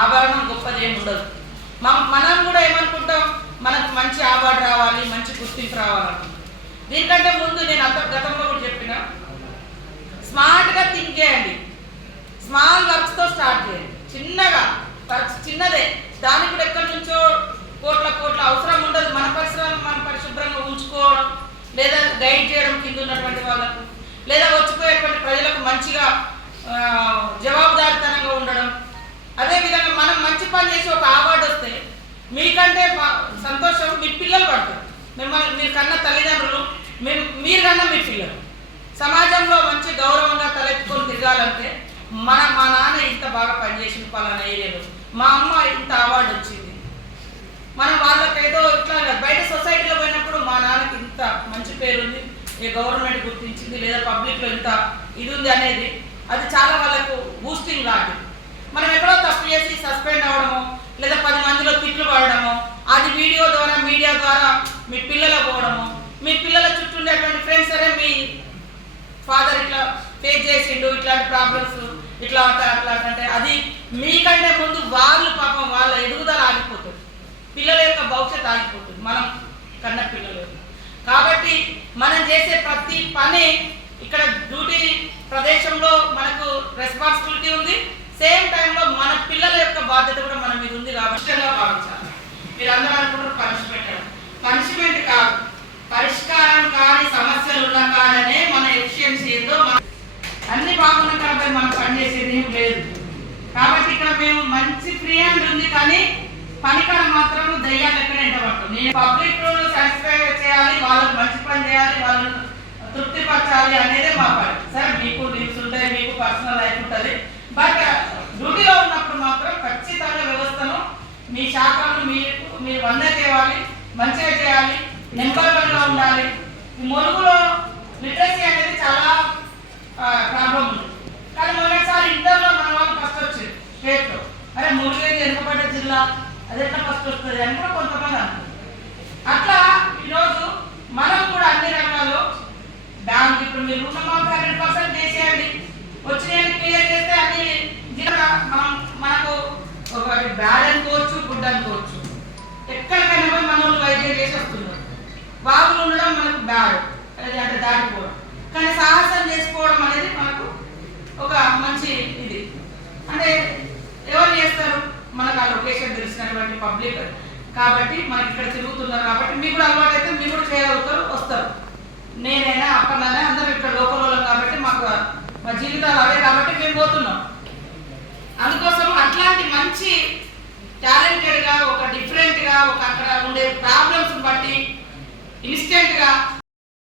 ఆభరణం గొప్పది ఏమి ఉండదు. మనం కూడా ఏమనుకుంటాం, మనకు మంచి అవార్డు రావాలి, మంచి గుర్తింపు రావాలనుకుంటాం. దీనికంటే ముందు నేను గతంలో కూడా చెప్పిన, స్మార్ట్గా థింక్ చేయండి, స్మాల్ వర్క్స్తో స్టార్ట్ చేయండి. చిన్నగా వర్క్స్ చిన్నదే, దానికి కూడా ఎక్కడి నుంచో కోట్ల అవసరం ఉండదు. మన పరిసరాలను మనం పరిశుభ్రంగా ఉంచుకోవడం, లేదా గైడ్ చేయడం కింద ఉన్నటువంటి వాళ్ళకు, లేదా వచ్చిపోయేటువంటి ప్రజలకు మంచిగా జవాబుదారితనంగా ఉండడం. అదేవిధంగా మనం మంచి పని చేసి ఒక అవార్డు వస్తే మీకంటే సంతోషం మీ పిల్లలు పడతారు. మిమ్మల్ని మీరు కన్నా తల్లిదండ్రులు, మీరు కన్నా మీ పిల్లలు సమాజంలో మంచి గౌరవంగా తలెత్తుకొని తిరగాలంటే మా నాన్న ఇంత బాగా పనిచేసింది పలానా ఏరియాలో, మా అమ్మ ఇంత అవార్డు వచ్చింది, మనం వాళ్ళకి ఏదో ఇట్లా బయట సొసైటీలో పోయినప్పుడు మా నాన్నకి ఇంత మంచి పేరు ఉంది, ఏ గవర్నమెంట్ గుర్తించింది, లేదా పబ్లిక్లో ఇంత ఇది ఉంది అనేది, అది చాలా వాళ్ళకు బూస్టింగ్ లాంటిది. మనం ఎక్కడో తప్పు చేసి సస్పెండ్ అవ్వడము, లేదా 10 మందిలో తిట్లు పడడము, అది వీడియో ద్వారా మీడియా ద్వారా మీ పిల్లలు పోవడము, మీ పిల్లల చుట్టూ ఉండేటువంటి ఫ్రెండ్స్ సరే మీ ఫాదర్ ఇట్లా ఫేస్ చేసిండు, ఇట్లాంటి ప్రాబ్లమ్స్ ఇట్లా అట్లా అంటే అది మీకంటే ముందు వాళ్ళు పాపం వాళ్ళ ఎదుగుదల ఆగిపోతుంది, పిల్లల యొక్క భవిష్యత్తు ఆగిపోతుంది, మనం కన్న పిల్లలు. కాబట్టి మనం చేసే ప్రతి పని ఇక్కడ డ్యూటీ ప్రదేశంలో మనకు రెస్పాన్సిబిలిటీ ఉంది, సేమ్ టైంలో మన పిల్లల యొక్క బాధ్యత కూడా మన మీద ఉంది. కాబట్టి భావించాలి. మీరు అందరూ అనుకుంటారు పనిష్మెంట్ కాదు, పరిష్కారం కాని సమస్యలు ఉన్న కాడనే మన ఎఫిషియన్సీ ఏందో, అన్ని బాగున్న కాబట్టి మనం పనిచేసేది ఏం లేదు. కాబట్టి ఇక్కడ మేము మంచి ఫ్రీ హ్యాండ్ ఉంది, కానీ పనికాడ మాత్రం దయ్యాలు ఎక్కడ ఎంటబడతాం. నేను పబ్లిక్ సాటిస్ఫై చేయాలి, వాళ్ళకి మంచి పని చేయాలి, వాళ్ళని తృప్తిపరచాలి అనేదే మా పని. సరే మీకు లీవ్స్ ఉంటాయి, మీకు పర్సనల్ లైఫ్ ఉంటుంది, బట్ డ్యూటీలో ఉన్నప్పుడు మాత్రం ఖచ్చితంగా వ్యవస్థను మీ శాఖలను మీరు వంద చేయాలి, మంచిగా చేయాలి, నెంబర్ 1గా ఉండాలి. ఈ ములుగులో లిటరసీ అనేది చాలా ప్రాబ్లం ఉంది. కానీ మొదటిసారి ఇంటర్లో మన వాళ్ళు ఫస్ట్ వచ్చారు స్టేట్లో. అరే ములుగు వెనుకబడ్డ జిల్లా, అది ఎట్లా ఫస్ట్ వస్తుంది అని కూడా కొంతమంది అంటారు. అట్లా ఈరోజు మనం కూడా అన్ని రంగాల్లో బ్యాంక్, ఇప్పుడు మీరు రుణమాఫీ 100% చేసేయండి, వచ్చిన క్లియర్ చేస్తే అన్ని జిల్లా మనకు ఒకటి బ్యాడ్ అనుకోవచ్చు, గుడ్ అనుకోవచ్చు. ఎక్కడికైనా పోయి మన వాళ్ళు వైద్యం చేసి వస్తున్నారు. బాబులు ఉండడం మనకు బ్యాడ్, అది అంటే దాటిపోవడం. కానీ సాహసం చేసుకోవడం అనేది మనకు ఒక మంచి ఇది. అంటే ఎవరు చేస్తారు, మనకు ఆ లొకేషన్ తెలిసినటువంటి పబ్లిక్ కాబట్టి మనకి ఇక్కడ తిరుగుతున్నారు కాబట్టి మీకు కూడా అలవాటు అయితే మీరు కూడా చేయగలుగుతారు, వస్తారు. నేనైనా అప్పటినైనా అందరూ ఇక్కడ లోకల్ వాళ్ళం కాబట్టి మాకు మా జీవితాలు అవే కాబట్టి మేము పోతున్నాం. అందుకోసం అట్లాంటి మంచి టాలెంటెడ్గా, ఒక డిఫరెంట్గా, ఒక అక్కడ ఉండే ప్రాబ్లమ్స్ బట్టి ఇన్స్టెంట్గా